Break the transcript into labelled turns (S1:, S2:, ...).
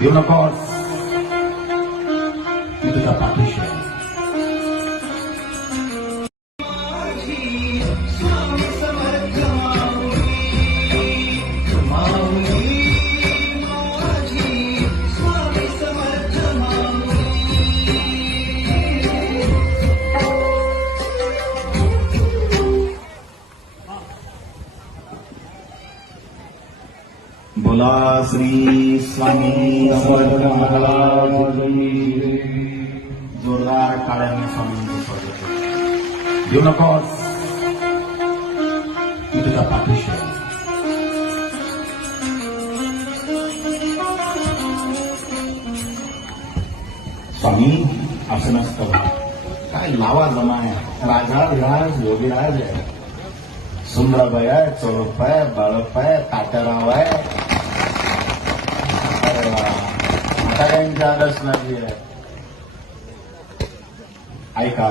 S1: universe into the pattern. बोला श्री स्वामी. जोरदार काळ्याने स्वामींचं स्वागत आहे. देऊ नकोस मी तुझ्या पाठीशी आहे स्वामी असं नसतं लावा जमाय राजाधिराज योगीराज आहे सुंदरबाई आहे चोरप आहे बाळप आहे तात्याराव आहे म्हाताऱ्यांची आदर्श लागली आई ऐका